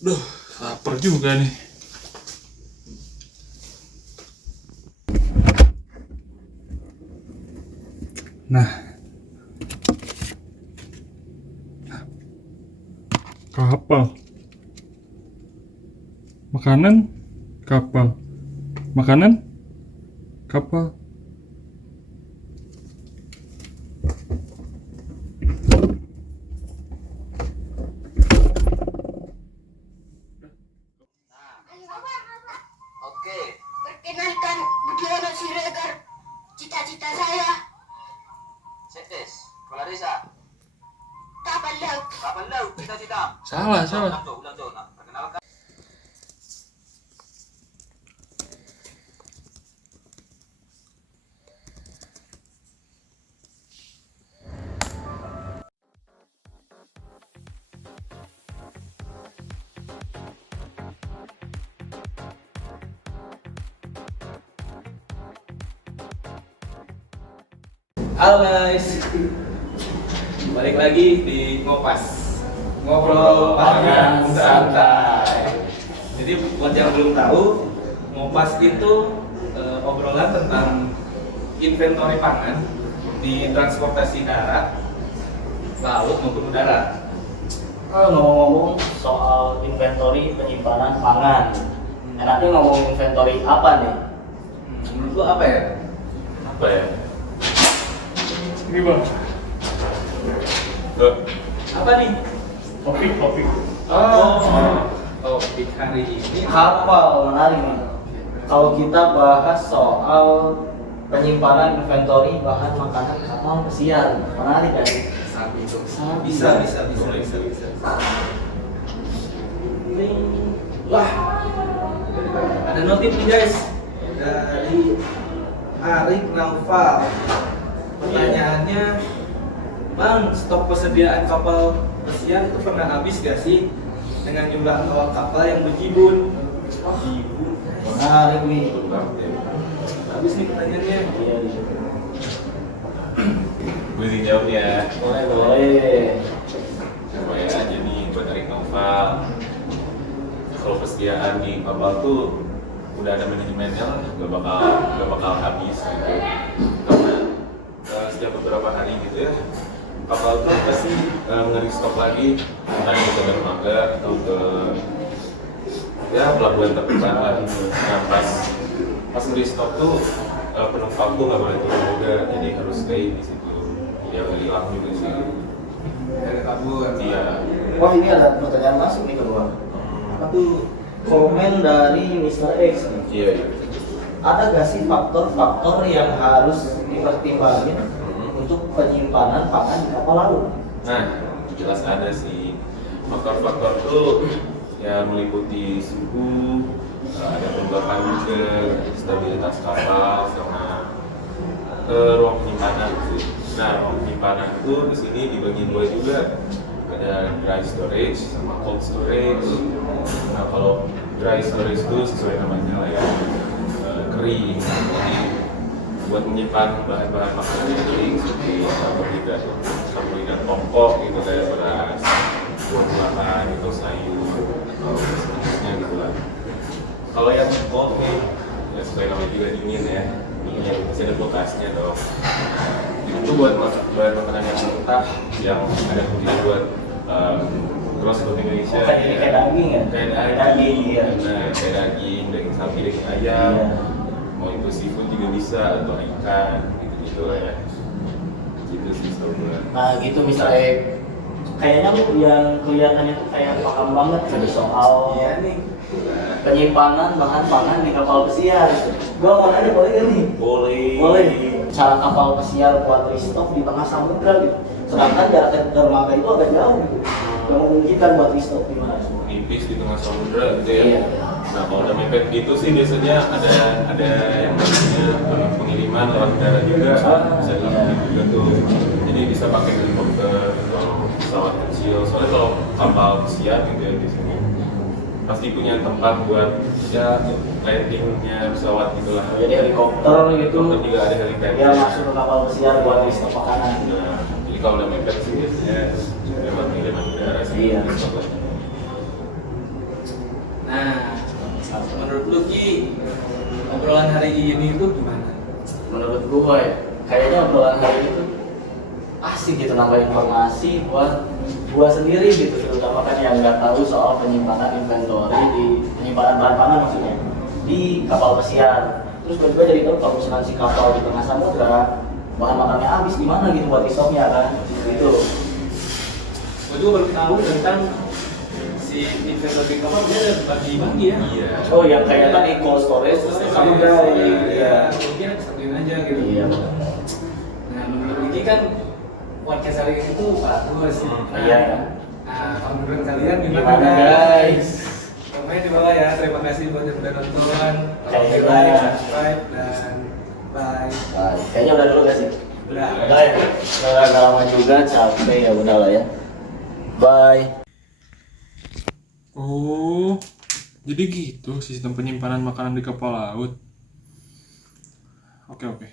Duh, lapar juga nih. Nah, kapal. Makanan, kapal. Makanan, kapal. Oke, perkenalkan Budiono Siregar. Cita-cita saya Setes, Kepala Desa. Kapal laut. Kapal laut, cita-cita. Salah. Ulang tuh. Nah, perkenalkan. Halo guys, balik lagi di Ngopas, ngobrol panjang santai. Jadi buat yang belum tahu, Ngopas itu obrolan tentang inventory pangan di transportasi darat, laut maupun udara. Ngomong-ngomong soal inventory penyimpanan pangan, enaknya ngomong inventory apa nih? Menurut lo apa ya? Apa ya? Ini bang. Apa nih? Topik. Topik hari ini Kapal, menarik nih. Kalau kita bahas soal penyimpanan inventory bahan makanan kapal pesiar, menarik kan? bisa. Wah, ada notif nih guys dari Arik Naufal. Pertanyaannya, Bang, stok persediaan kapal pesiar itu pernah habis gak sih dengan jumlah awak kapal yang berjibun? Menarik nih. Habis nih pertanyaannya. Iya. Gue dijawab ya. Boleh. Coba ya, jadi buat Arik Noval. Kalau persediaan di kapal tuh udah ada manajemennya lah, gak bakal habis gitu. Karena setiap beberapa hari gitu ya, kapal tuh pasti nge-restock lagi, entah itu ke dermaga atau ke pelabuhan terdepan lah. Nah pas nge-restock tuh penumpang tuh nggak boleh turun juga, jadi harus stay di situ. Dia nggak hilang juga sih. Dari kabur. Iya. Wah, ini ada pertanyaan masuk nih kedua. Apa tuh? Komen dari Mr. X nih. Iya. Ada gak sih faktor-faktor yang harus dipertimbangin untuk penyimpanan pangan di kapal laut? Nah, jelas ada sih. Faktor-faktor tuh ya meliputi suhu, ada penyebabkan juga, stabilitas kapal, sama ruang penyimpanan sih. Nah, ruang penyimpanan itu di sini dibagi dua juga. Ada dry storage sama cold storage. Nah, kalau dry storage itu sesuai namanya lah ya, kering. Jadi buat menyimpan bahan-bahan makanan yang kering seperti karbohidrat pokok gitu, kayak beras, buah-buahan itu, sayur atau sejenisnya gitu lah. Kalau yang cold nih, ya sesuai namanya juga dingin ya, dingin pasti ada kulkasnya dong. Itu buat bahan makanan yang mentah yang ada khususnya buat gross food Indonesia. Kayak daging ya? Kayak daging, iya. Nah, kayak daging sapi, daging ayam. Iya. Mau itu seafood juga bisa, atau ikan, gitu lah ya. Gitu sih sebenarnya. Nah gitu misalnya, kayaknya lu yang kelihatannya tuh kayak paham banget nih soal nih. penyimpanan bahan pangan di kapal pesiar. Gua mau nanya, boleh gak nih? Boleh. Cara kapal pesiar buat restock di tengah samudra gitu. Sedangkan jarak ke dermaga itu agak jauh gitu. Gak memungkinkan buat restock di mana? Nipis di tengah samudra gitu ya. Iya. Nah, kalau udah mepet gitu sih biasanya ada yang namanya pengiriman lewat darat juga, bisa dilakukan juga tuh. Jadi bisa pakai helikopter atau pesawat kecil. Soalnya kalau kapal pesiar gitu ya di sini pasti punya tempat buat ya landingnya pesawat gitulah. Jadi helikopter gitu. Helikopter juga ada helipad. Dia masuk ke kapal pesiar buat restock makanan. Nah, jadi kalau udah mepet sih biasanya lewat pengiriman udara sih. Iya. lu Ki, obrolan hari ini itu gimana? Menurut gue ya, kayaknya obrolan hari ini tuh asik gitu, nambah informasi buat gua sendiri gitu, terutama kan yang nggak tahu soal penyimpanan inventory di penyimpanan bahan pangan maksudnya di kapal pesiar. Terus gue jadi tahu kalau misalnya si kapal di tengah samudra bahan makannya habis gimana gitu buat stoknya kan gitu. Gue juga baru tahu tentang si inventory kapal dia ada bagi-bagi ya. Iya. Oh yang kayak tadi cold storage samudra. Iya. Mungkin satuin aja gitu. Iya. Nah menurut ini kan podcast hari ini tuh bagus. Iya. Nah kalau menurut kalian Gimana gimana guys? Komen di bawah ya. Terima kasih buat yang udah nonton. Kayak Like, gimana? subscribe dan bye. Nah, kayaknya udah dulu gak sih? Udah. Udah ya. Udah lama juga capek ya udah lah ya. Bye. Oh, jadi gitu sistem penyimpanan makanan di kapal laut. Oke.